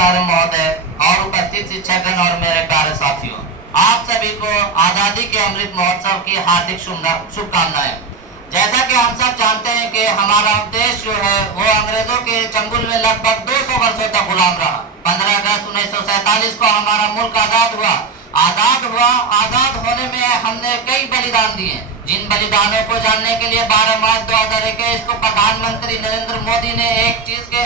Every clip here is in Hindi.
प्राचार्य महोदय और उपस्थित शिक्षकगण और मेरे प्यारे साथियों, आप सभी को आजादी के अमृत महोत्सव की हार्दिक शुभकामनाएं। जैसा कि हम सब जानते हैं कि हमारा देश जो है वो अंग्रेजों के चंगुल में लगभग 200 वर्षों तक गुलाम रहा। 15 अगस्त 1947 को हमारा मुल्क आजाद हुआ। आजाद होने में हमने कई बलिदान दिए, जिन बलिदानों को जानने के लिए 12 मार्च 2021 को प्रधानमंत्री नरेंद्र मोदी ने एक चीज के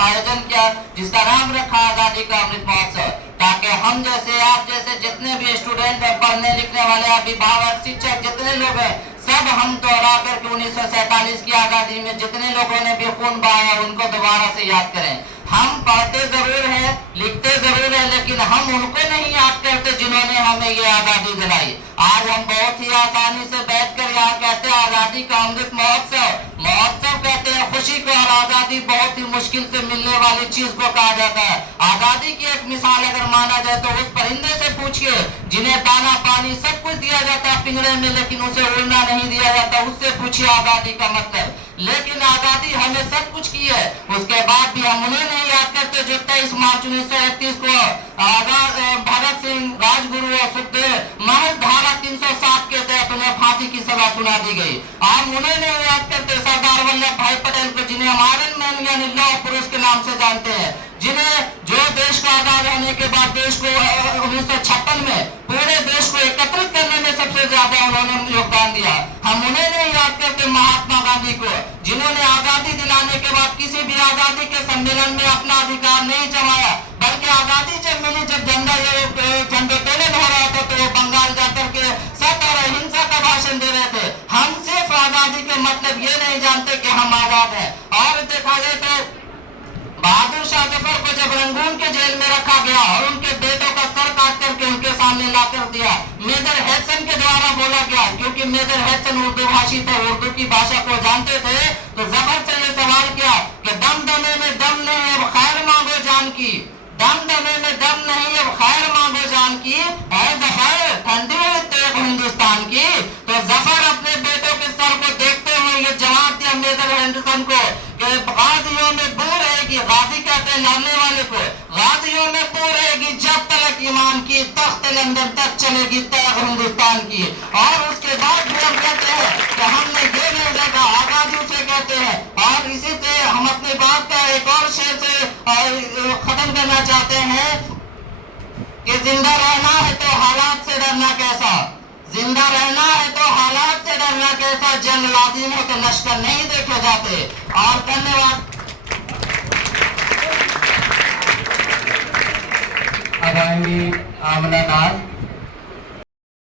आयोजन किया जिसका नाम रखा आजादी का अमृत महोत्सव, ताकि हम जैसे आप जैसे जितने भी स्टूडेंट है, पढ़ने लिखने वाले अभिभावक शिक्षक जितने लोग हैं, सब हम दोहरा करके 1947 की आजादी में जितने लोगों ने भी खून बहाया उनको दोबारा से याद करें। हम पढ़ते जरूर है, लिखते जरूर है, लेकिन हम उनको नहीं याद करते जिन्होंने हमें ये आजादी दिलाई। आज हम बहुत ही आसानी से बैठकर यहाँ कहते हैं आजादी का अमृत महोत्सव। महोत्सव कहते हैं खुशी को, और आजादी बहुत ही मुश्किल से मिलने वाली चीज को कहा जाता है। आजादी की एक मिसाल अगर माना जाए तो उस परिंदे से पूछिए जिन्हें दाना पानी सब कुछ दिया जाता है पिंजरे में, लेकिन उसे उड़ना नहीं दिया जाता, उससे पूछिए आजादी का मतलब। लेकिन आजादी हमें सब कुछ की है, उसके बाद भी हम उन्हें नहीं याद करते जो 23 मार्च 1931 को भगत सिंह, राजगुरु और सुखदेव महज धारा 307 के तहत उन्हें फांसी की सजा सुना दी गई। हम उन्हें नहीं याद करते सरदार वल्लभ भाई पटेल को, जिन्हें हमारे मैन यानी लौह पुरुष के नाम से जानते हैं, जिन्हें जो देश को आजाद होने के बाद देश को 1956 में पूरे देश को एकत्रित करने में सबसे ज्यादा उन्होंने योगदान दिया। हम उन्हें नहीं याद करते महात्मा गांधी को, जिन्होंने आजादी दिलाने के बाद किसी भी आजादी के सम्मेलन में अपना अधिकार नहीं जमाया, बल्कि आजादी जब मिली, जब झंडोत्तोलन हो रहा था तो वो बंगाल जाकर के सत्य और अहिंसा का भाषण दे रहे थे। हम सिर्फ आजादी के मतलब ये नहीं जानते कि हम आजाद हैं। और देखा जाए तो बहादुर शाह जफर को जब रंगून के जेल में रखा गया और उनके बेटों का सर काट करके उनके सामने ला कर दिया, मेजर हैडसन के द्वारा बोला गया, क्योंकि मेजर हैडसन उर्दू भाषी थे, उर्दू की भाषा को जानते थे, तो जफर से ये सवाल किया कि दम दमे में दम नहीं अब खैर मांगो जान की, दम दमे में दम नहीं अब खैर मांगो जान की, है जफर ठंडी हुई तेग हिंदुस्तान की। तो जफर अपने बेटों के सर को देखते हुए ये जवाब दिया मेजर हैडसन को कि गाजियों में बू रहेगी, गाजी कहते हैं लड़ने वाले को, गाजियों में बू रहेगी जब तक ईमान की, तख्त लंदन तक चलेगी तेग हिंदुस्तान की। और उसके बाद हम कहते हैं कि हमने ये नहीं देखा, आजादी उसे कहते हैं। और इसी से हम अपनी बात का एक और शेर से खत्म करना चाहते हैं कि जिंदा रहना है तो हालात से डरना कैसा, जिंदा रहना है तो हालात से डरना कैसा, जंग लाजिम हो तो लश्कर नहीं देखे जाते। और धन्यवाद। अब आएंगी आमना नाज।